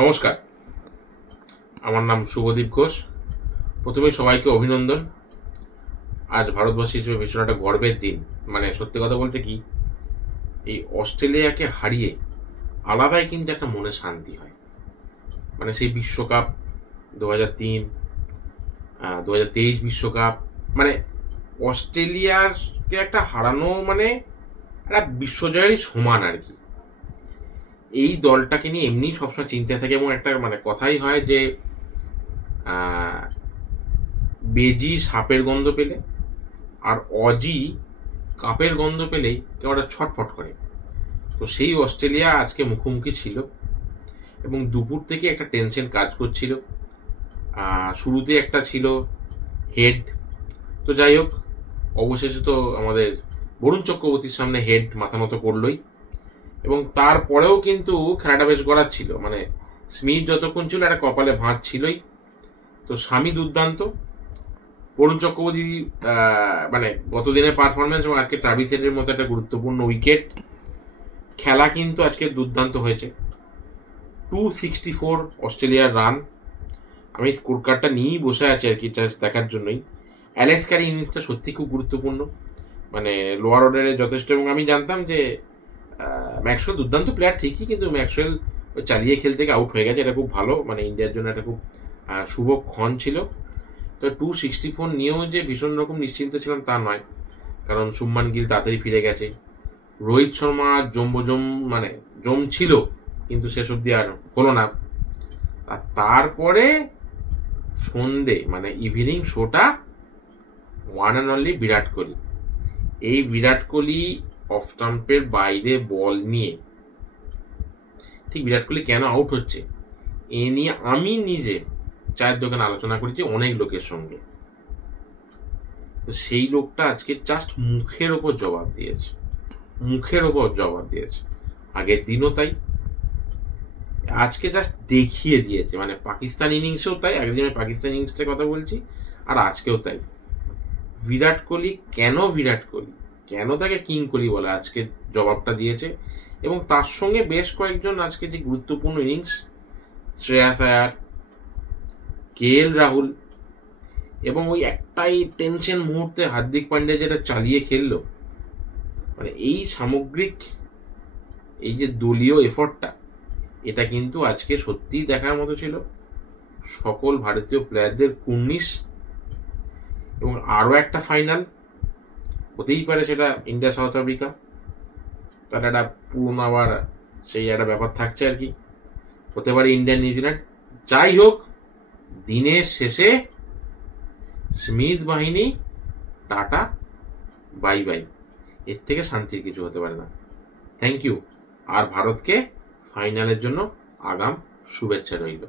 নমস্কার। আমার নাম শুভদীপ ঘোষ। প্রথমে সবাইকে অভিনন্দন। আজ ভারতবাসী হিসেবে ভীষণ একটা গর্বের দিন। মানে সত্যি কথা বলতে কি, এই অস্ট্রেলিয়াকে হারিয়ে আলাদাই কিন্তু একটা মনে শান্তি হয়। মানে সেই বিশ্বকাপ দু হাজার তিন দু হাজার তেইশ বিশ্বকাপ মানে অস্ট্রেলিয়াকে একটা হারানো মানে একটা বিশ্বজয়েরই সমান আর কি। এই দলটাকে নিয়ে এমনি সবসময় চিন্তায় থাকে এবং একটা মানে কথাই হয় যে বেজি সাপের গন্ধ পেলে আর অজি কাপের গন্ধ পেলেই কেউ একটা ছটফট করে। তো সেই অস্ট্রেলিয়া আজকে মুখোমুখি ছিল এবং দুপুর থেকে একটা টেনশন কাজ করছিল। শুরুতে একটা ছিল হেড। তো যাই হোক, অবশেষে তো আমাদের বরুণ চক্রবর্তীর সামনে হেড মাথা মতো করলোই। এবং তারপরেও কিন্তু খেলাটা বেশ গড়ার ছিল মানে স্মিথ যতক্ষণ ছিল একটা কপালে ভাঁজ ছিলই। তো স্বামী দুর্দান্ত। বরুণ চক্রবর্তী মানে গতদিনের পারফরমেন্স এবং আজকে ট্রাভিসেটের মতো একটা গুরুত্বপূর্ণ উইকেট খেলা কিন্তু আজকে দুর্দান্ত হয়েছে। টু সিক্সটি ফোর অস্ট্রেলিয়ার রান আমি স্কোর কার্ডটা নিয়েই বসে আছি আর কি দেখার জন্যই। অ্যালেক্স ক্যারি ইনিংসটা সত্যি খুব গুরুত্বপূর্ণ। মানে লোয়ার অর্ডারে যথেষ্ট এবং আমি জানতাম যে ম্যাক্সওয়েল দুর্দান্ত প্লেয়ার ঠিকই, কিন্তু ম্যাক্সওয়েল চালিয়ে খেলতে গিয়ে আউট হয়ে গেছে। এটা খুব ভালো মানে ইন্ডিয়ার জন্য একটা খুব শুভ ক্ষণ ছিল। তো টু সিক্সটি ফোর নিয়েও যে ভীষণ রকম নিশ্চিন্ত ছিলাম তা নয়। কারণ সুম্মান গিল তাড়াতাড়ি ফিরে গেছে। রোহিত শর্মা জম্ব জম মানে জম ছিল, কিন্তু শেষ অবধি আর হলো না। আর তারপরে সন্ধে মানে ইভিনিং শোটা one and only Virat Kohli. এই বিরাট কোহলি অফ স্টাম্পের বাইরে বল নিয়ে। ঠিক বিরাট কোহলি কেন আউট হচ্ছে? এ নিয়ে আমি নিজে চায়ের দোকানে আলোচনা করেছি অনেক লোকের সঙ্গে। তো সেই লোকটা আজকে জাস্ট মুখের ওপর জবাব দিয়েছে। মুখের ওপর জবাব দিয়েছে। আগের দিনও তাই। আজকে জাস্ট দেখিয়ে দিয়েছে। মানে পাকিস্তান ইনিংসেও তাই একদিন আমি পাকিস্তান ইনিংসটার কথা বলছি, আর আজকেও তাই। বিরাট কোহলি, কেন বিরাট কোহলি? কেন তাকে কিং কোহলি বলে? আজকে জবাবটা দিয়েছে। এবং তার সঙ্গে বেশ কয়েকজন আজকে যে গুরুত্বপূর্ণ innings Shreyas Iyer K L Rahul, এবং ওই একটাই টেনশন মুহূর্তে হার্দিক পান্ডে যেটা চালিয়ে খেললো মানে এই সামগ্রিক, এই যে দলীয় এফর্টটা এটা কিন্তু আজকে সত্যিই দেখার মতো ছিল। সকল ভারতীয় প্লেয়ারদের কুর্নিশ, এবং আরও একটা ফাইনাল হতেই পারে সেটা ইন্ডিয়া সাউথ আফ্রিকা তার একটা পুরনো আবার সেই একটা ব্যাপার থাকছে আর কি। হতে পারে ইন্ডিয়া নিউজিল্যান্ড যাই হোক, দিনের শেষে স্মিথ বাহিনী, টাটা, বাই বাই। এর থেকে শান্তির কিছু হতে পারে না। থ্যাংক ইউ আর ভারতকে ফাইনালের জন্য আগাম শুভেচ্ছা রইল।